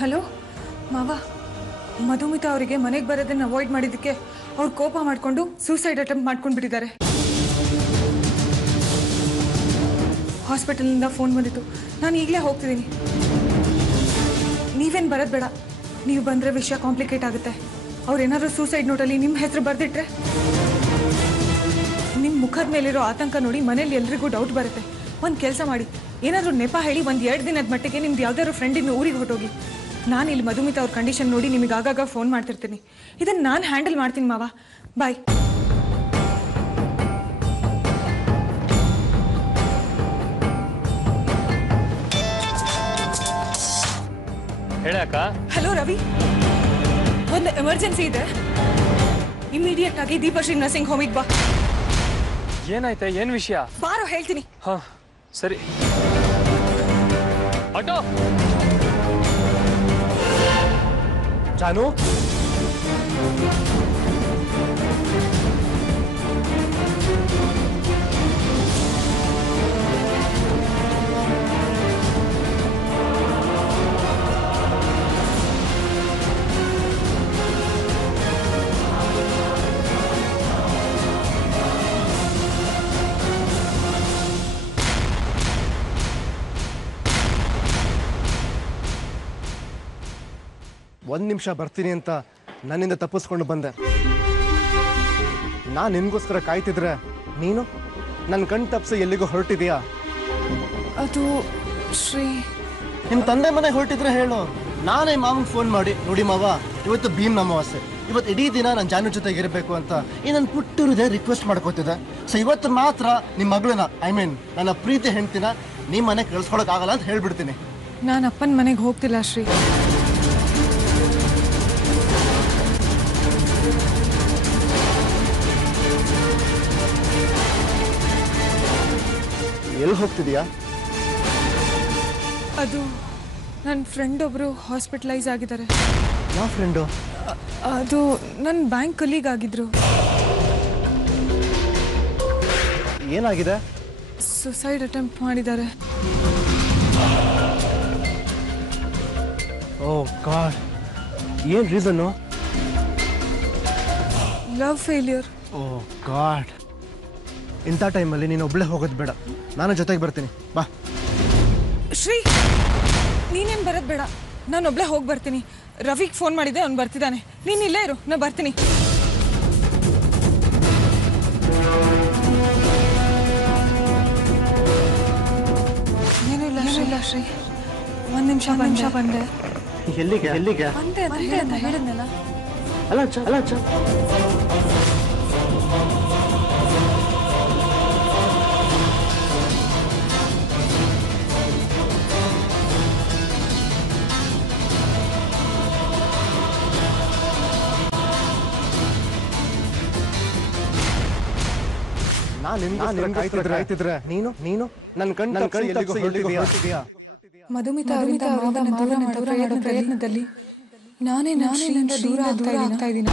Hello ಮಾವ, ಮಧುಮಿತಾ ಅವರಿಗೆ ಮನೆಗೆ ಬರೋದನ್ನು ಅವಾಯ್ಡ್ ಮಾಡಿದ್ದಕ್ಕೆ ಅವ್ರು ಕೋಪ ಮಾಡಿಕೊಂಡು ಸೂಸೈಡ್ ಅಟೆಂಪ್ಟ್ ಮಾಡ್ಕೊಂಡ್ಬಿಟ್ಟಿದ್ದಾರೆ. ಹಾಸ್ಪಿಟಲ್ನಿಂದ ಫೋನ್ ಬಂದಿತ್ತು. ನಾನು ಈಗಲೇ ಹೋಗ್ತಿದ್ದೀನಿ. ನೀವೇನು ಬರೋದು ಬೇಡ. ನೀವು ಬಂದರೆ ವಿಷಯ ಕಾಂಪ್ಲಿಕೇಟ್ ಆಗುತ್ತೆ. ಅವ್ರೇನಾದರೂ ಸೂಸೈಡ್ ನೋಟಲ್ಲಿ ನಿಮ್ಮ ಹೆಸರು ಬರೆದಿಟ್ರೆ ನಿಮ್ಮ ಮುಖದ ಮೇಲಿರೋ ಆತಂಕ ನೋಡಿ ಮನೇಲಿ ಎಲ್ರಿಗೂ ಡೌಟ್ ಬರುತ್ತೆ. ಒಂದು ಕೆಲಸ ಮಾಡಿ, ಏನಾದರೂ ನೆಪ ಹೇಳಿ 1-2 ದಿನದ ಮಟ್ಟಿಗೆ ನಿಮ್ದು ಯಾವ್ದಾದ್ರು ಫ್ರೆಂಡಿನ ಊರಿಗೆ ಹೊಟ್ಟೋಗಿ. ನಾನು ಇಲ್ಲಿ ಮಧುಮಿತಾ ಅವ್ರ ಕಂಡೀಷನ್ ನೋಡಿ ನಿಮಗೆ ಆಗಾಗ ಫೋನ್ ಮಾಡ್ತಿರ್ತೀನಿ. ಇದನ್ನು ನಾನು ಹ್ಯಾಂಡಲ್ ಮಾಡ್ತೀನಿ ಮಾವ. ಬಾಯ್. ಹೇಳಕ್ಕ. ಹಲೋ ರವಿ, ಒಂದು ಎಮರ್ಜೆನ್ಸಿ ಇದೆ. ಇಮಿಡಿಯೇಟ್ ಆಗಿ ದೀಪಶ್ರೀ ನರ್ಸಿಂಗ್ ಹೋಮಿಗೆ ಬಾ. ಏನಾಯ್ತಾ? ಏನ್ ವಿಷಯ? ಬಾರೋ ಹೇಳ್ತೀನಿ. ಹಾ ಸರಿ. ಆಟೋ. ಜಾನು, ಒಂದು ನಿಮಿಷ ಬರ್ತೀನಿ ಅಂತ ನನ್ನಿಂದ ತಪ್ಪಿಸ್ಕೊಂಡು ಬಂದೆ. ನಾನು ನಿನಗೋಸ್ಕರ ಕಾಯ್ತಿದ್ರೆ ನೀನು ನನ್ನ ಕಣ್ ತಪ್ಪಿಸಿ ಎಲ್ಲಿಗೂ ಹೊರಟಿದೀಯಾ? ಅದು ಶ್ರೀ, ನಿಮ್ಮ ತಂದೆ ಮನೆಗೆ ಹೊರಟಿದ್ರೆ ಹೇಳು. ನಾನೇ ಮಾವನಿಗೆ ಫೋನ್ ಮಾಡಿ, ನೋಡಿ ಮಾವ, ಇವತ್ತು ಭೀಮ್ ಅಮಾವಾಸ್ಯೆ, ಇವತ್ತು ಇಡೀ ದಿನ ನನ್ನ ಜಾನು ಜೊತೆಗೆ ಇರಬೇಕು ಅಂತ ಈ ನನ್ನ ಪುಟ್ಟೂರಿದೆ ರಿಕ್ವೆಸ್ಟ್ ಮಾಡ್ಕೋತಿದ್ದೆ. ಸೊ ಇವತ್ತು ಮಾತ್ರ ನಿಮ್ಮ ಮಗಳನ್ನ, ನನ್ನ ಪ್ರೀತಿ ಹೆಂಡ್ತಿನ ನಿಮ್ಮ ಮನೆಗೆ ಕಳಿಸ್ಕೊಳಕ್ಕಾಗಲ್ಲ ಅಂತ ಹೇಳ್ಬಿಡ್ತೀನಿ. ನಾನು ಅಪ್ಪನ ಮನೆಗೆ ಹೋಗ್ತಿಲ್ಲ ಶ್ರೀ. ಎಲ್ಲಿ ಹೋಗ್ತಿದೀಯಾ? ಅದು ನನ್ನ ಫ್ರೆಂಡ್ ಒಬ್ರು ಹಾಸ್ಪಿಟಲೈಸ್ ಆಗಿದ್ದಾರೆ. ಯಾವ ಫ್ರೆಂಡು? ಅದು ನನ್ನ ಬ್ಯಾಂಕ್ ಕಲೀಗ್ ಆಗಿದ್ರು. ಏನಾಗಿದೆ? ಸುಸೈಡ್ ಅಟೆಂಪ್ಟ್ ಮಾಡಿದ್ದಾರೆ. ಓ ಗಾಡ್, ಏನು reason? Love failure. Oh God, ಇಂಥ ಟೈಮಲ್ಲಿ ನೀನು ಒಬ್ಬಳೇ ಹೋಗೋದು ಬೇಡ, ನಾನು ಜೊತೆಗೆ ಬರ್ತೀನಿ, ಬಾ. ಶ್ರೀ, ನೀನೇನು ಬರೋದು ಬೇಡ, ನಾನು ಒಬ್ಳೆ ಹೋಗಿ ಬರ್ತೀನಿ. ರವಿಗೆ ಫೋನ್ ಮಾಡಿದ್ದೆ, ಅವ್ನು ಬರ್ತಿದ್ದಾನೆ. ನೀನು ಇಲ್ಲೇ ಇರು, ನಾನು ಬರ್ತೀನಿ. ಏನೂ ಇಲ್ಲ ಶ್ರೀ, ಒಂದು ನಿಮಿಷ ಬಂದೆ. ಎಲ್ಲಿಗೆ ಬಂದೆ ಅಂತ ಹೇಳಿದ್ನಲ್ಲ. ಅಲ್ಲ ನಾನು ಕಾಯ್ತಿದ್ರೆ ನೀನು ನನ್ನ ಕಣ್ಣು ಎಲ್ಲಿಗೂ ಹೊರಟಿದೀಯಾ? ಮಧುಮಿತಾ ಅವರಿಂದ ದೂರ ಮಾಡೋ ಪ್ರಯತ್ನದಲ್ಲಿ ನಾನೇ ದೂರ ಆಗ್ತಾ ಇದ್ದೀನಿ.